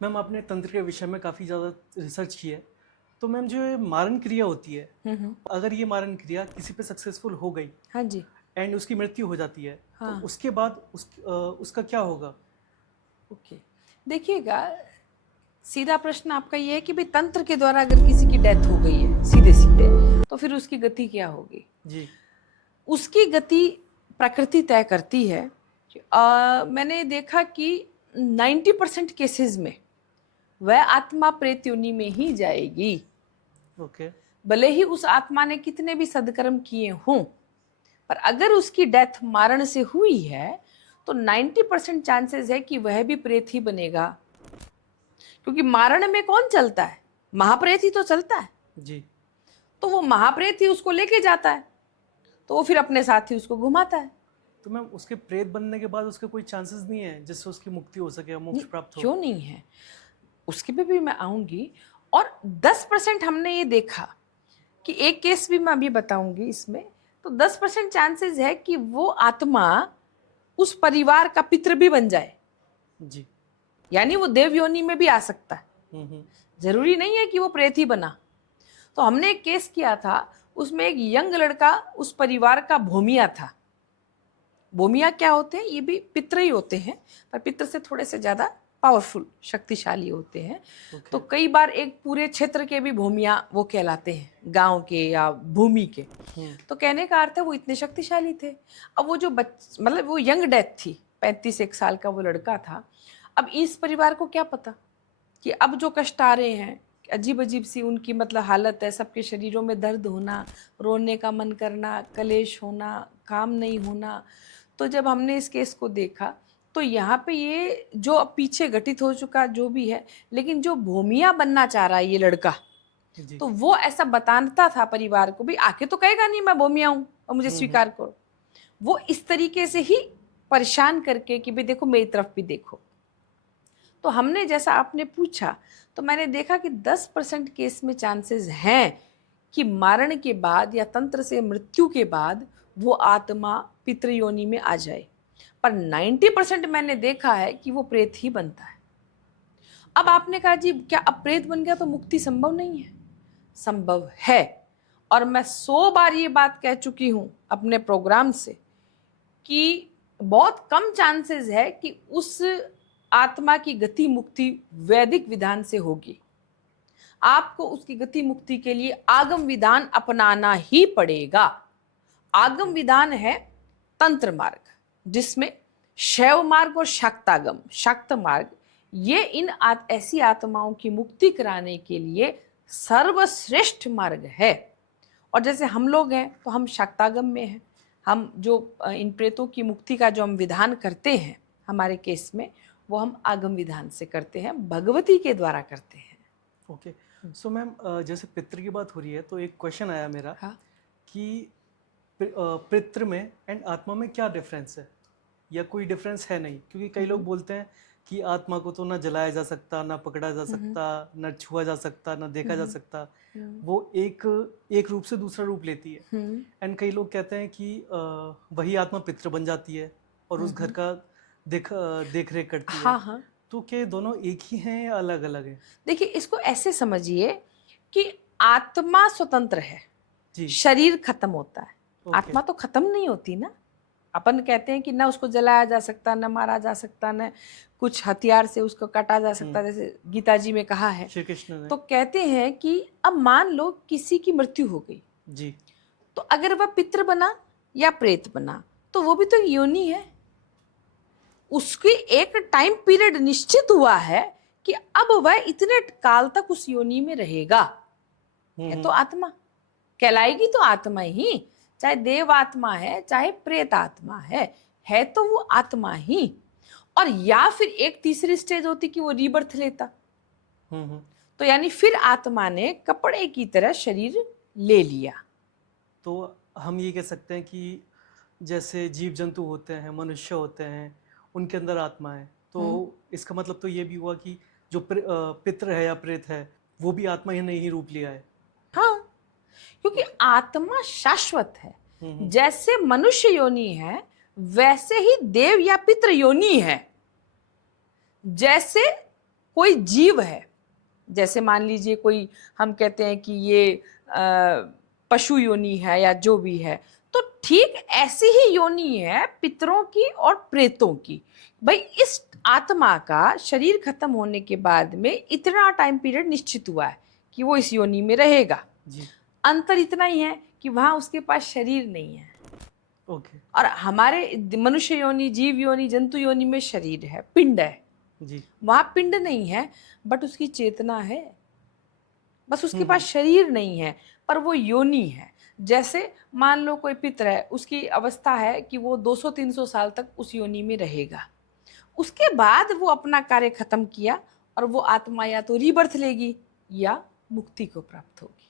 Ma'am आपने तंत्र के विषय में काफ़ी ज़्यादा रिसर्च की है, तो मैम जो ये मारण क्रिया होती है, अगर ये मारण क्रिया किसी पे सक्सेसफुल हो गई हाँ जी। एंड उसकी मृत्यु हो जाती है, तो हाँ। उसके बाद उसका क्या होगा? ओके, देखिएगा, सीधा प्रश्न आपका ये है कि भाई तंत्र के द्वारा अगर किसी की डेथ हो गई है सीधे सीधे, तो फिर उसकी गति क्या होगी? जी। उसकी गति प्रकृति तय करती है। मैंने देखा कि 90% केसेस में वह आत्मा प्रेत योनि में ही जाएगी। ओके। भले ही उस आत्मा ने कितने भी सदकर्म किए हों, पर अगर उसकी डेथ मारण से हुई है तो 90% चांसेस है कि वह भी प्रेत ही बनेगा। क्योंकि मारण में कौन चलता है? महाप्रेत ही तो चलता है। जी। तो वो महाप्रेत ही उसको लेके जाता है, तो वो फिर अपने साथ ही उसको घुमाता है। तो मैम उसके प्रेत बनने के बाद उसके कोई चांसेस नहीं है जिससे उसकी मुक्ति हो सके या मोक्ष प्राप्त हो? क्यों नहीं है, उसके पे भी मैं आऊंगी। और 10% हमने ये देखा कि एक केस भी मैं अभी बताऊंगी इसमें, तो 10% चांसेस है कि वो आत्मा उस परिवार का पितृ भी बन जाए। जी। यानी वो देव योनि में भी आ सकता है, जरूरी नहीं है कि वो प्रेत ही बना। तो हमने एक केस किया था, उसमें एक यंग लड़का उस परिवार का भूमिया था। भूमिया क्या होते हैं? ये भी पितृ ही होते हैं, पर पितृ से थोड़े से ज्यादा पावरफुल, शक्तिशाली होते हैं। तो कई बार एक पूरे क्षेत्र के भी भूमिया वो कहलाते हैं, गांव के या भूमि के। तो कहने का अर्थ है वो इतने शक्तिशाली थे। अब वो जो मतलब वो यंग डेथ थी, 35 साल का वो लड़का था। अब इस परिवार को क्या पता कि अब जो कष्ट आ रहे हैं, अजीब अजीब सी उनकी मतलब हालत है, सबके शरीरों में दर्द होना, रोने का मन करना, कलेश होना, काम नहीं होना। तो जब हमने इस केस को देखा तो यहाँ पे ये जो अब पीछे घटित हो चुका जो भी है, लेकिन जो भूमिया बनना चाह रहा है ये लड़का, तो वो ऐसा बताता था परिवार को, भी आके तो कहेगा नहीं मैं भूमिया हूं और मुझे स्वीकार करो। वो इस तरीके से ही परेशान करके कि भाई देखो मेरी तरफ भी देखो। तो हमने, जैसा आपने पूछा, तो मैंने देखा कि 10% केस में चांसेस हैं कि मारण के बाद या तंत्र से मृत्यु के बाद वो आत्मा पितृयोनि में आ जाए, पर 90% मैंने देखा है कि वो प्रेत ही बनता है। अब आपने कहा जी क्या अब प्रेत बन गया तो मुक्ति संभव नहीं है? संभव है। और मैं 100 बार ये बात कह चुकी हूं अपने प्रोग्राम से कि बहुत कम चांसेस है कि उस आत्मा की गति मुक्ति वैदिक विधान से होगी। आपको उसकी गति मुक्ति के लिए आगम विधान अपनाना ही पड़ेगा। आगम विधान है तंत्र मार्ग, जिसमें शैव मार्ग और शाक्तागम, शाक्त मार्ग, ये इन ऐसी आत्माओं की मुक्ति कराने के लिए सर्वश्रेष्ठ मार्ग है। और जैसे हम लोग हैं तो हम शाक्तागम में हैं। हम जो इन प्रेतों की मुक्ति का जो हम विधान करते हैं हमारे केस में, वो हम आगम विधान से करते हैं, भगवती के द्वारा करते हैं। ओके। सो मैम जैसे पितृ की बात हो रही है तो एक क्वेश्चन आया मेरा। हाँ? कि पितृ में एंड आत्मा में क्या डिफरेंस है, या कोई डिफरेंस है नहीं? क्योंकि कई लोग बोलते हैं कि आत्मा को तो ना जलाया जा सकता, ना पकड़ा जा सकता, ना छुआ जा सकता, ना देखा जा सकता, वो एक एक रूप से दूसरा रूप लेती है। एंड कई लोग कहते हैं कि वही आत्मा पितृ बन जाती है और उस घर का देख रेख करती है। हाँ। तो क्या दोनों एक ही हैं या अलग अलग हैं? देखिए, इसको ऐसे समझिए कि आत्मा स्वतंत्र है, जी। शरीर खत्म होता है, ओके। आत्मा तो खत्म नहीं होती ना। अपन कहते हैं कि ना उसको जलाया जा सकता, ना मारा जा सकता, ना कुछ हथियार से उसको काटा जा सकता, जैसे गीता जी में कहा है। श्री कृष्ण ने। तो कहते हैं कि अब मान लो किसी की मृत्यु हो गई, जी। तो अगर वह पितृ बना या प्रेत बना तो वो भी तो योनि है। उसकी एक टाइम पीरियड निश्चित हुआ है कि अब वह इतने काल तक उस योनि में रहेगा। है तो आत्मा, कहलाएगी तो आत्मा ही, चाहे देव आत्मा है चाहे प्रेत आत्मा है तो वो आत्मा ही। और या फिर एक तीसरी स्टेज होती कि वो रीबर्थ लेता, तो यानी फिर आत्मा ने कपड़े की तरह शरीर ले लिया। तो हम ये कह सकते हैं कि जैसे जीव जंतु होते हैं, मनुष्य होते हैं, उनके अंदर आत्मा है, तो इसका मतलब तो ये भी हुआ कि जो पितृ है या प्रेत है वो भी आत्मा ही नहीं रूप लिया है। हाँ, क्योंकि आत्मा शाश्वत है। जैसे मनुष्य योनि है वैसे ही देव या पितृ योनि है। जैसे कोई जीव है, जैसे मान लीजिए कोई, हम कहते हैं कि ये पशु योनि है या जो भी है, तो ठीक ऐसी ही योनि है पितरों की और प्रेतों की। भाई इस आत्मा का शरीर खत्म होने के बाद में इतना टाइम पीरियड निश्चित हुआ है कि वो इस योनि में रहेगा। जी। अंतर इतना ही है कि वहां उसके पास शरीर नहीं है, ओके। और हमारे मनुष्य योनि, जीव योनि, जंतु योनि में शरीर है, पिंड है। जी। वहां पिंड नहीं है, बट उसकी चेतना है, बस उसके पास शरीर नहीं है, पर वो योनि है। जैसे मान लो कोई पितर है, उसकी अवस्था है कि वो 200-300 साल तक उस योनि में रहेगा, उसके बाद वो अपना कार्य खत्म किया और वो आत्मा या तो रीबर्थ लेगी या मुक्ति को प्राप्त होगी।